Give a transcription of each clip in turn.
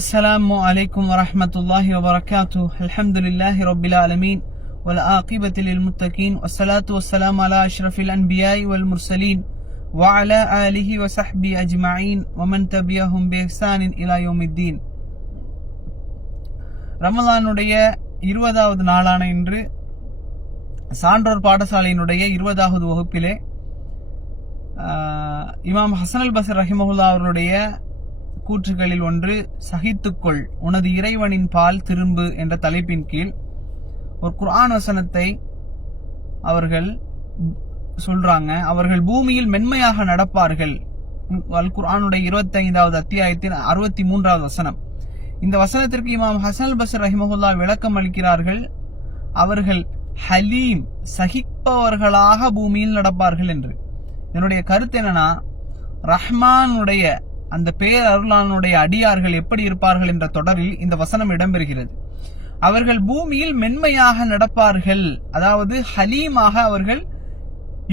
السلام عليكم ورحمة الله وبركاته. الحمد لله رب العالمين والعاقبة للمتقين والصلاة والسلام على أشرف الأنبياء والمرسلين وعلى آله وصحبه أجمعين ومن تبعهم بإحسان إلى يوم الدين. ரமலானுடைய 20வது நாளான இன்று சான்றோர் பாடசாலையினுடைய 20வது வகுப்பிலே இமாம் ஹசன் அல் பஸ்ரி ரஹிமஹுல்லாஹ் அவர்களுடைய கூற்றுகளில் ஒன்று, சகித்துக்கொள், உனது இறைவனின் பால் திரும்பு என்ற தலைப்பின் கீழ் ஒரு குர்ஆன் வசனத்தை அவர்கள் சொல்றாங்க. அவர்கள் பூமியில் மென்மையாக நடப்பார்கள். அல் குர்ஆனுடைய 25வது அத்தியாயத்தின் 63வது வசனம். இந்த வசனத்திற்கு இமாம் ஹசன் அல் பஸ்ரி ரஹிமஹுல்லாஹ் விளக்கம் அளிக்கிறார்கள். அவர்கள் ஹலீம், சகிப்பவர்களாக பூமியில் நடப்பார்கள் என்று. என்னுடைய கருத்து என்னன்னா, ரஹ்மானுடைய அந்த பேரருளானுடைய அடியார்கள் எப்படி இருப்பார்கள் என்ற தொடரில் இந்த வசனம் இடம்பெறுகிறது. அவர்கள் பூமியில் மென்மையாக நடப்பார்கள், அதாவது ஹலீமாக அவர்கள்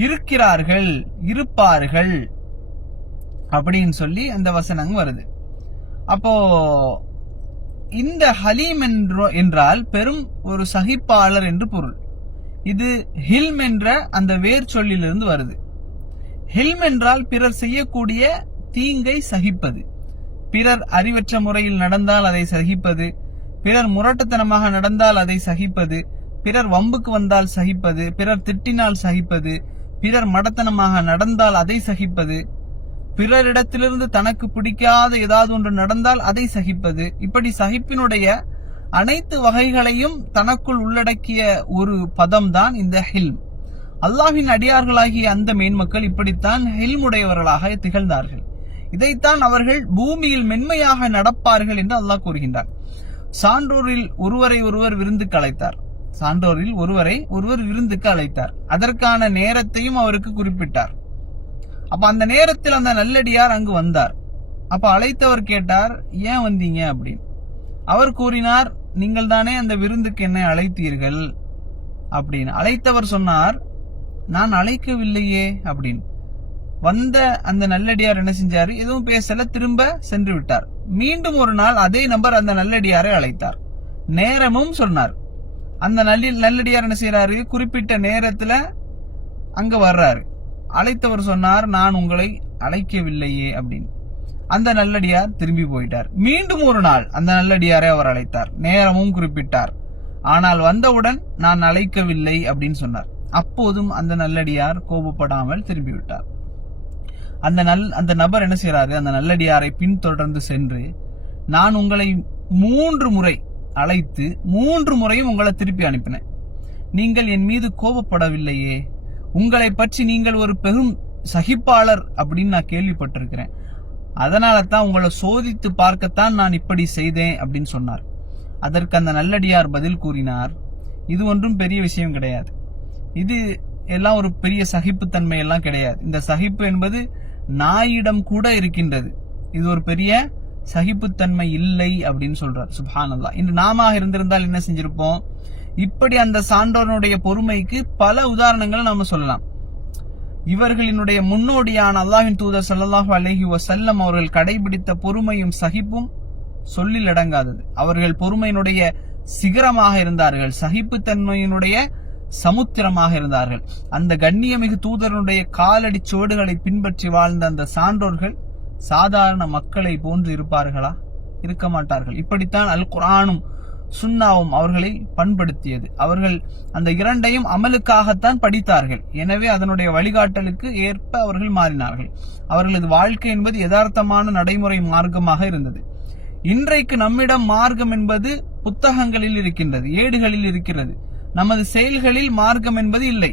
இருக்கிறார்கள், இருப்பார்கள் அப்படின்னு சொல்லி அந்த வசனம் வருது. அப்போ இந்த ஹலீம் என்றால் பெரும் ஒரு சகிப்பாளர் என்று பொருள். இது ஹில்ம் என்ற அந்த வேர் சொல்லிலிருந்து வருது. ஹில்ம் என்றால் பிறர் செய்யக்கூடிய தீங்கை சகிப்பது. பிறர் அறிவற்ற முறையில் நடந்தால் அதை சகிப்பது, பிறர் முரட்டுத்தனமாக நடந்தால் அதை சகிப்பது, பிறர் வம்புக்கு வந்தால் சகிப்பது, பிறர் திட்டினால் சகிப்பது, பிறர் மடத்தனமாக நடந்தால் அதை சகிப்பது, பிறரிடத்திலிருந்து தனக்கு பிடிக்காத ஏதாவது ஒன்று நடந்தால் அதை சகிப்பது. இப்படி சகிப்பினுடைய அனைத்து வகைகளையும் தனக்குள் உள்ளடக்கிய ஒரு பதம் தான் இந்த ஹில்ம். அல்லாஹ்வின் அடியார்களாகிய அந்த மேன்மக்கள் இப்படித்தான் ஹில்முடையவர்களாக திகழ்ந்தார்கள். இதைத்தான் அவர்கள் பூமியில் மென்மையாக நடப்பார்கள் என்று அல்லாஹ் கூறுகின்றார். சான்றோரில் ஒருவரை ஒருவர் விருந்துக்கு அழைத்தார். சான்றோரில் ஒருவரை ஒருவர் விருந்துக்கு அழைத்தார். அதற்கான நேரத்தையும் அவருக்கு குறிப்பிட்டார். அப்ப அந்த நேரத்தில் அந்த நல்லடியார் அங்கு வந்தார். அப்ப அழைத்தவர் கேட்டார், ஏன் வந்தீங்க அப்படின்னு. அவர் கூறினார், நீங்கள் தானே அந்த விருந்துக்கு என்னை அழைத்தீர்கள் அப்படின்னு. அழைத்தவர் சொன்னார், நான் அழைக்கவில்லையே அப்படின்னு. வந்த அந்த நல்லடியார் என்ன செஞ்சாரு, எதுவும் பேசல, திரும்ப சென்று விட்டார். மீண்டும் ஒரு நாள் அதே நபர் அந்த நல்லடியாரை அழைத்தார். நேரமும் சொன்னார். அந்த நல்லடியார் என்ன செய்யறாரு, குறிப்பிட்ட நேரத்துல அங்க வர்றாரு. அழைத்தவர் சொன்னார், நான் உங்களை அழைக்கவில்லையே அப்படின்னு. அந்த நல்லடியார் திரும்பி போயிட்டார். மீண்டும் ஒரு நாள் அந்த நல்லடியாரை அவர் அழைத்தார். நேரமும் குறிப்பிட்டார். ஆனால் வந்தவுடன் நான் அழைக்கவில்லை அப்படின்னு சொன்னார். அப்போதும் அந்த நல்லடியார் கோபப்படாமல் திரும்பி விட்டார். அந்த நபர் என்ன செய்யறாரு, அந்த நல்லடியாரை பின்தொடர்ந்து சென்று, நான் உங்களை 3 முறை அழைத்து 3 முறையும் உங்களை திருப்பி அனுப்பினேன். நீங்கள் என் மீது கோபப்படவில்லையே. உங்களை பற்றி நீங்கள் ஒரு பெரும் சகிப்பாளர் அப்படின்னு நான் கேள்விப்பட்டிருக்கிறேன். அதனால தான் உங்களை சோதித்து பார்க்கத்தான் நான் இப்படி செய்தேன் அப்படின்னு சொன்னார். அதற்கு அந்த நல்லடியார் பதில் கூறினார், இது ஒன்றும் பெரிய விஷயம் கிடையாது. இது எல்லாம் ஒரு பெரிய சகிப்புத்தன்மை எல்லாம் கிடையாது. இந்த சகிப்பு என்பது நாயிடம் கூட இருக்கின்றது. இது ஒரு பெரிய சகிப்புத்தன்மை இல்லை அப்படின்னு சொல்றார். சுப்ஹானல்லாஹ். இன்று நாம இருந்திருந்தால் என்ன செஞ்சிருப்போம்? இப்படி அந்த சான்றோனுடைய பொறுமைக்கு பல உதாரணங்களை நாம சொல்லலாம். இவர்களினுடைய முன்னோடியான அல்லாஹ்வின் தூதர் ஸல்லல்லாஹு அலைஹி வஸல்லம் அவர்கள் கடைபிடித்த பொறுமையும் சகிப்பும் சொல்லில் அடங்காதது. அவர்கள் பொறுமையினுடைய சிகரமாக இருந்தார்கள், சகிப்புத்தன்மையினுடைய சமுத்திரமாக இருந்தார்கள். அந்த கண்ணியமிகு தூதருடைய காலடி சுவடுகளை பின்பற்றி வாழ்ந்த அந்த சான்றோர்கள் சாதாரண மக்களை போன்று இருப்பார்களா? இருக்க மாட்டார்கள். இப்படித்தான் அல் குர்ஆனும் சுன்னாவும் அவர்களை பண்படுத்தியது. அவர்கள் அந்த இரண்டையும் அமலுக்காகத்தான் படித்தார்கள். எனவே அதனுடைய வழிகாட்டலுக்கு ஏற்ப அவர்கள் மாறினார்கள். அவர்களது வாழ்க்கை என்பது யதார்த்தமான நடைமுறை மார்க்கமாக இருந்தது. இன்றைக்கு நம்மிடம் மார்க்கம் என்பது புத்தகங்களில் இருக்கின்றது, ஏடுகளில் இருக்கிறது. நமது செயல்களில் மார்க்கம் என்பது இல்லை.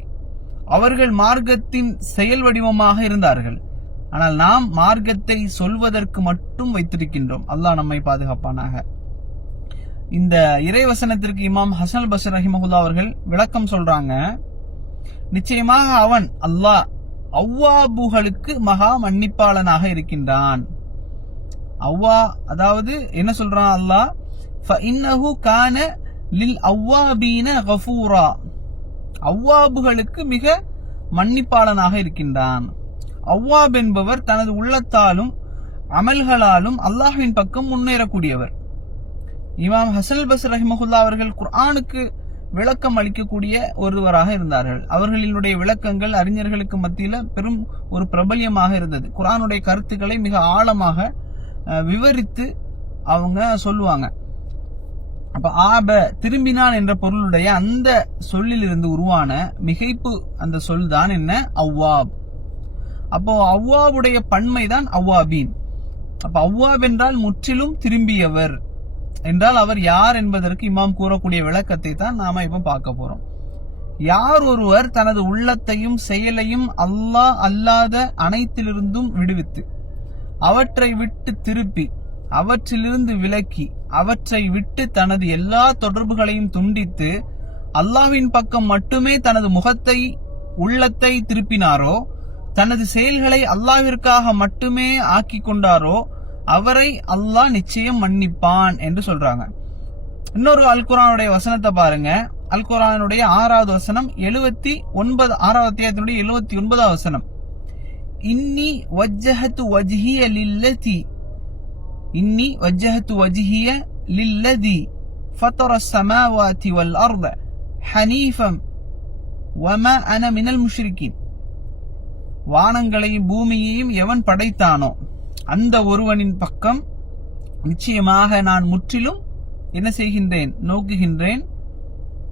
அவர்கள் மார்க்கத்தின் செயல் வடிவமாக இருந்தார்கள். ஆனால் நாம் மார்க்கத்தை சொல்வதற்கு மட்டும் வைத்திருக்கின்றோம். அல்லாஹ் நம்மை பாதுகாப்பானாக. இந்த இறைவசனத்திற்கு இமாம் ஹசன் அல் பஸ்ரி ரஹிமஹுல்லாஹ் அவர்கள் விளக்கம் சொல்றாங்க. நிச்சயமாக அவன் அல்லாஹ் அவ்வாபுகளுக்கு மகா மன்னிப்பாளனாக இருக்கின்றான். அவ்வா அதாவது என்ன சொல்றான் அல்லாஹ், ஃபஇன்னஹு கான லில் அவ்வாபீன கஃபூரா, அவ்வாபுகளுக்கு மிக மன்னிப்பாளனாக இருக்கின்றான். அவ்வாப் என்பவர் தனது உள்ளத்தாலும் அமல்களாலும் அல்லாஹ்வின் பக்கம் முன்னேறக்கூடியவர். இமாம் ஹசன் பஸ்ரி ரஹிமஹுல்லா அவர்கள் குர்ஆனுக்கு விளக்கம் அளிக்கக்கூடிய ஒருவராக இருந்தார்கள். அவர்களினுடைய விளக்கங்கள் அறிஞர்களுக்கு மத்தியில பெரும் ஒரு பிரபல்யமாக இருந்தது. குர்ஆனுடைய கருத்துக்களை மிக ஆழமாக விவரித்து அவங்க சொல்லுவாங்க. அப்ப ஆப திரும்பினான் என்ற பொருளுடைய அந்த சொல்லிலிருந்து உருவான மிகைப்பு அந்த சொல் தான் என்ன? அவ்வாப். அப்போ அவ்வாபுடைய பன்மை தான் அவ்வாபீன். அப்ப அவ்வாப் என்றால் முற்றிலும் திரும்பியவர் என்றால் அவர் யார் என்பதற்கு இமாம் கூறக்கூடிய விளக்கத்தை தான் நாம இப்ப பார்க்க போறோம். யார் ஒருவர் தனது உள்ளத்தையும் செயலையும் அல்லாஹ் அல்லாத அனைத்திலிருந்தும் விடுவித்து அவற்றை விட்டு திருப்பி அவற்றிலிருந்து விலக்கி அவற்றை விட்டு தனது எல்லா தொடர்புகளையும் துண்டித்து அல்லாஹ்வின் பக்கம் மட்டுமே தனது முகத்தை உள்ளத்தை திருப்பினாரோ, தனது செயல்களை அல்லாஹ்விற்காக மட்டுமே ஆக்கி கொண்டாரோ அவரை அல்லாஹ் நிச்சயம் மன்னிப்பான் என்று சொல்றாங்க. இன்னொரு அல் குர்ஆனுடைய வசனத்தை பாருங்க. அல் குர்ஆனுடைய 6வது வசனம் 79 6வது அத்தியாயத்தினுடைய 79வது வசனம். இன்னி வஜ்ஜஹது வஜ்ஹிய லில்லதி ஃபதர ஸமாவாதி வல் அர்த ஹனீஃபன் வமா அன மினல் முஷ்ரிகீன். வானங்களையும் பூமியையும் எவன் படைத்தானோ அந்த ஒருவனின் பக்கம் நிச்சயமாக நான் முற்றிலும் என்ன செய்கின்றேன்? நோக்குகின்றேன்.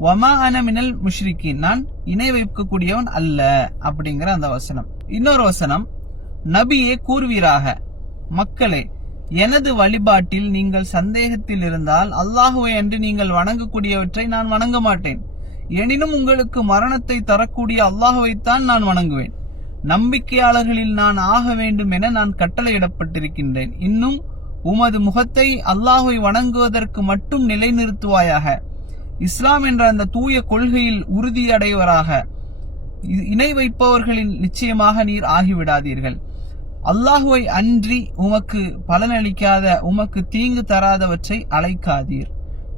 வமா அன மினல் முஷ்ரிகீன், நான் இணை வைக்கக்கூடியவன் அல்ல அப்படிங்கிற அந்த வசனம். இன்னொரு வசனம், நபியே கூறுவீராக, மக்களே, எனது வழிபாட்டில் நீங்கள் சந்தேகத்தில் இருந்தால் அல்லாஹுவை அன்று நீங்கள் வணங்கக்கூடியவற்றை நான் வணங்க மாட்டேன். எனினும் உங்களுக்கு மரணத்தை தரக்கூடிய அல்லாஹுவைத்தான் நான் வணங்குவேன். நம்பிக்கையாளர்களில் நான் ஆக வேண்டும் என நான் கட்டளையிடப்பட்டிருக்கின்றேன். இன்னும் உமது முகத்தை அல்லாஹுவை வணங்குவதற்கு மட்டும் நிலைநிறுத்துவாயாக. இஸ்லாம் என்ற அந்த தூய கொள்கையில் உறுதியடைவராக. இணை வைப்பவர்களில் நிச்சயமாக நீர் ஆகிவிடாதீர்கள். அல்லாஹுவை அன்றி உமக்கு பலனளிக்காத உமக்கு தீங்கு தராதவற்றை அழைக்காதீர்.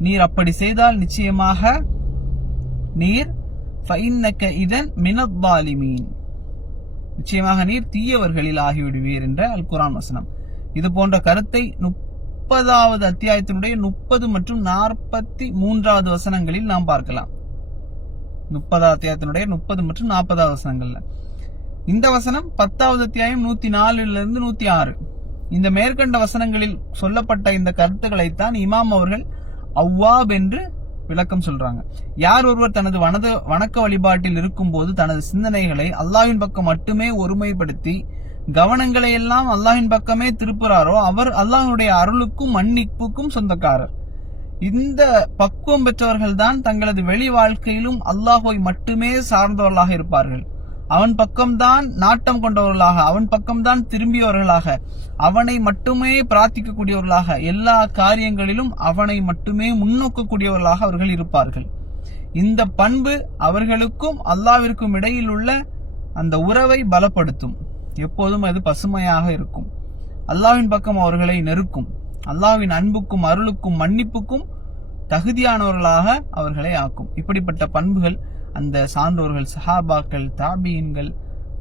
நீர் அப்படி செய்தால் நிச்சயமாக நீர் ஃபஇன்னக இதன் மினத் ஸாலிமீன், நிச்சயமாக நீர் தீயவர்களில் ஆகிவிடுவீர் என்ற அல் குர்ஆன் வசனம். இது போன்ற கருத்தை 30வது அத்தியாயத்தினுடைய 30 மற்றும் 43வது வசனங்களில் நாம் பார்க்கலாம். 30வது அத்தியாயத்தினுடைய 30 மற்றும் 40வது வசனங்கள்ல. இந்த வசனம் 10வது அத்தியாயம் 104 106. இந்த மேற்கண்ட வசனங்களில் சொல்லப்பட்ட இந்த கருத்துக்களைத்தான் இமாம் அவர்கள் அவ்வாப் என்று விளக்கம் சொல்றாங்க. யார் ஒருவர் தனது வணக்க வழிபாட்டில் இருக்கும் போது தனது சிந்தனைகளை அல்லாஹ்வின் பக்கம் மட்டுமே ஒருமைப்படுத்தி கவனங்களை எல்லாம் அல்லாஹ்வின் பக்கமே திருப்புறாரோ அவர் அல்லாஹ்வுடைய அருளுக்கும் மன்னிப்புக்கும் சொந்தக்காரர். இந்த பக்குவம் பெற்றவர்கள் தான் தங்களது வெளி வாழ்க்கையிலும் அல்லாஹ்வை மட்டுமே சார்ந்தவர்களாக இருப்பார்கள். அவன் பக்கம்தான் நாட்டம் கொண்டவர்களாக, அவன் பக்கம்தான் திரும்பியவர்களாக, அவனை மட்டுமே பிரார்த்திக்கக்கூடியவர்களாக, எல்லா காரியங்களிலும் அவனை மட்டுமே முன்னோக்கக்கூடியவர்களாக அவர்கள் இருப்பார்கள். இந்த பண்பு அவர்களுக்கும் அல்லாஹ்விற்கும் இடையில் உள்ள அந்த உறவை பலப்படுத்தும். எப்போதும் அது பசுமையாக இருக்கும். அல்லாஹ்வின் பக்கம் அவர்களை நெருக்கும். அல்லாஹ்வின் அன்புக்கும் அருளுக்கும் மன்னிப்புக்கும் தகுதியானவர்களாக அவர்களை ஆக்கும். இப்படிப்பட்ட பண்புகள் அந்த சான்றோர்கள், சஹாபாக்கள், தாபியன்கள்,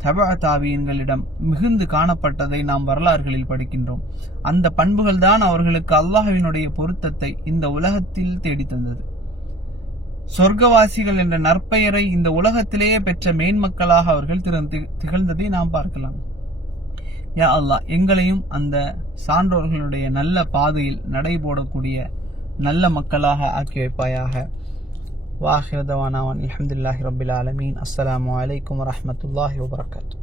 தபா தாபியன்களிடம் மிகுந்து காணப்பட்டதை நாம் வரலாறுகளில் படிக்கின்றோம். அந்த பண்புகள் தான் அவர்களுக்கு அல்லாஹ்வினுடைய பொருத்தத்தை இந்த உலகத்தில் தேடி தந்தது. சொர்க்கவாசிகள் என்ற நற்பெயரை இந்த உலகத்திலேயே பெற்ற மேன்மக்களாக அவர்கள் திகழ்ந்ததை நாம் பார்க்கலாம். யா அல்லாஹ், எங்களையும் அந்த சான்றோர்களுடைய நல்ல பாதையில் நடைபோடக்கூடிய நல்ல மக்களாக ஆக்கி வைப்பாயாக. வாஹிர தவானா அல்ஹம்துலில்லாஹி ரப்பில் ஆலமீன். அஸ்ஸலாமு அலைக்கும் வரஹ்மத்துல்லாஹி வபரகாத்துஹு.